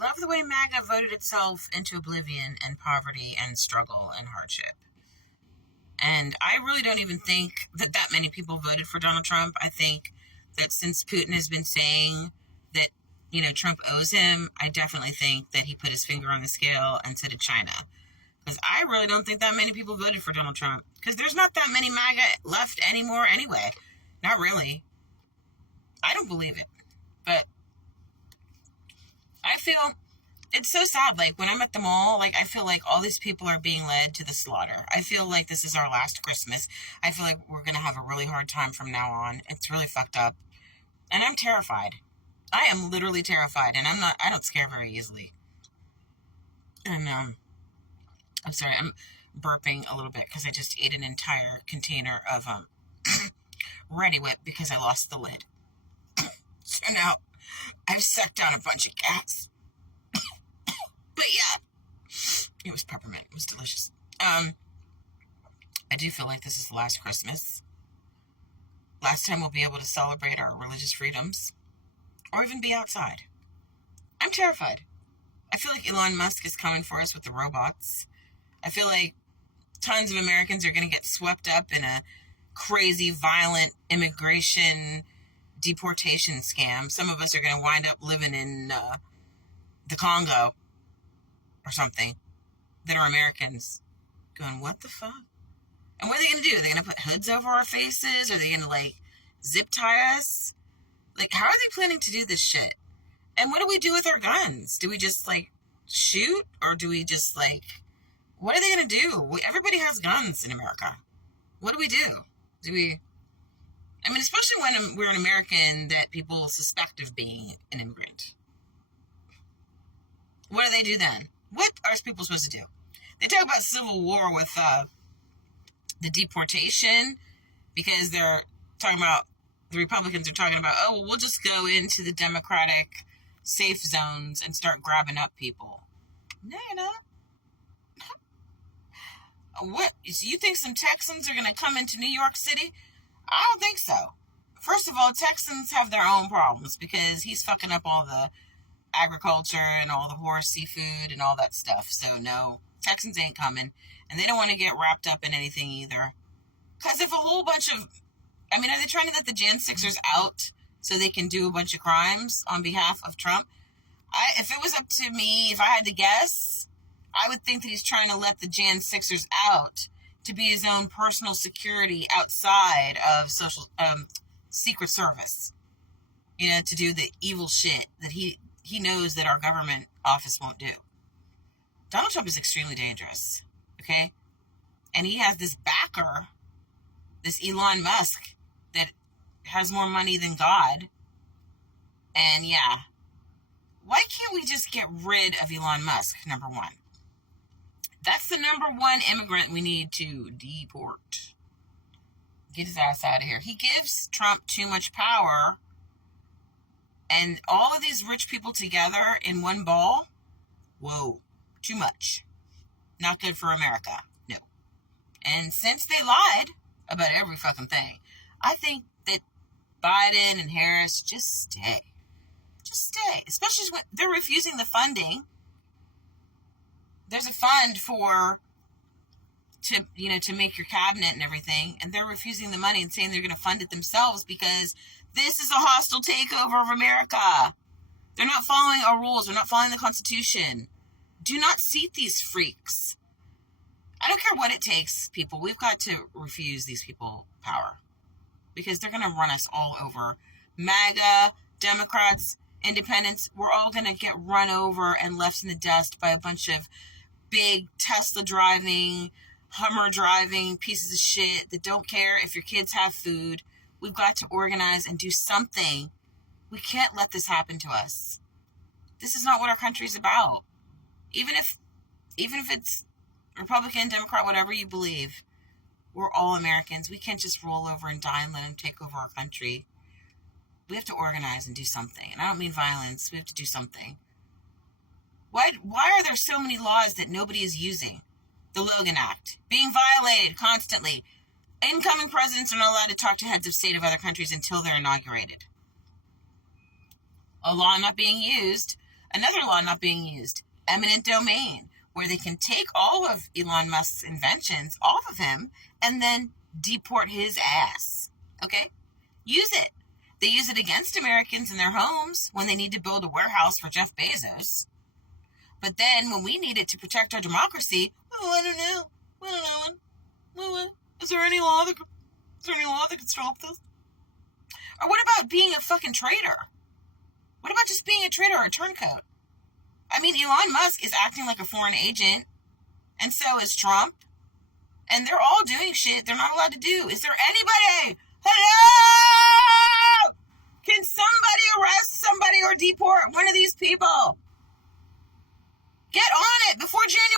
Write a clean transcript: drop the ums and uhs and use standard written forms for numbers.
love the way MAGA voted itself into oblivion and poverty and struggle and hardship. And I really don't even think that many people voted for Donald Trump. I think that since Putin has been saying that, Trump owes him, I definitely think that he put his finger on the scale and said to China. Because I really don't think that many people voted for Donald Trump. Because there's not that many MAGA left anymore anyway. Not really. I don't believe it. But I feel it's so sad. Like, when I'm at the mall, like, I feel like all these people are being led to the slaughter. I feel like this is our last Christmas. I feel like we're going to have a really hard time from now on. It's really fucked up. And I'm terrified. I am literally terrified. And I don't scare very easily. And, I'm sorry, I'm burping a little bit because I just ate an entire container of, Reddi-wip because I lost the lid. So now I've sucked down a bunch of gas. But yeah, it was peppermint. It was delicious. I do feel like this is the last Christmas. Last time we'll be able to celebrate our religious freedoms or even be outside. I'm terrified. I feel like Elon Musk is coming for us with the robots. I feel like tons of Americans are going to get swept up in a crazy, violent immigration deportation scam. Some of us are going to wind up living in the Congo or something that are Americans. Going, what the fuck? And what are they going to do? Are they going to put hoods over our faces? Are they going to, zip tie us? How are they planning to do this shit? And what do we do with our guns? Do we just, shoot? Or do we just, what are they going to do? Everybody has guns in America. What do we do? Especially when we're an American that people suspect of being an immigrant. What do they do then? What are people supposed to do? They talk about civil war with the deportation because they're talking about, the Republicans are talking about, we'll just go into the Democratic safe zones and start grabbing up people. No, you're not. What? So you think some Texans are going to come into New York City? I don't think so. First of all, Texans have their own problems because he's fucking up all the agriculture and all the horse seafood and all that stuff. So no, Texans ain't coming. And they don't want to get wrapped up in anything either. Because if a whole bunch of, are they trying to get the Jan 6ers out so they can do a bunch of crimes on behalf of Trump? If it was up to me, if I had to guess, I would think that he's trying to let the Jan 6ers out to be his own personal security outside of Secret Service. To do the evil shit that he knows that our government office won't do. Donald Trump is extremely dangerous, okay? And he has this backer, this Elon Musk, that has more money than God. And yeah, why can't we just get rid of Elon Musk, number one? That's the number one immigrant we need to deport. Get his ass out of here. He gives Trump too much power. And all of these rich people together in one ball, whoa, too much. Not good for America. No. And since they lied about every fucking thing, I think that Biden and Harris just stay. Just stay. Especially when they're refusing the funding. There's a fund to make your cabinet and everything, and they're refusing the money and saying they're going to fund it themselves because this is a hostile takeover of America. They're not following our rules. They're not following the Constitution. Do not seat these freaks. I don't care what it takes, people. We've got to refuse these people power because they're going to run us all over. MAGA, Democrats, independents, we're all going to get run over and left in the dust by a bunch of big Tesla driving, Hummer driving pieces of shit that don't care if your kids have food. We've got to organize and do something. We can't let this happen to us. This is not what our country is about. Even if it's Republican, Democrat, whatever you believe, we're all Americans. We can't just roll over and die and let them take over our country. We have to organize and do something. And I don't mean violence. We have to do something. Why are there so many laws that nobody is using? The Logan Act being violated constantly. Incoming presidents are not allowed to talk to heads of state of other countries until they're inaugurated. A law not being used Another law not being used, eminent domain, where they can take all of Elon Musk's inventions off of him and then deport his ass. Okay? Use it. They use it against Americans in their homes when they need to build a warehouse for Jeff Bezos. But then when we need it to protect our democracy, oh, I don't know. Is there any law that can stop this? Or what about being a fucking traitor? What about just being a traitor or a turncoat? I mean, Elon Musk is acting like a foreign agent, and so is Trump. And they're all doing shit they're not allowed to do. Is there anybody? Hello? Can somebody arrest somebody or deport one of these people? Get on it before January.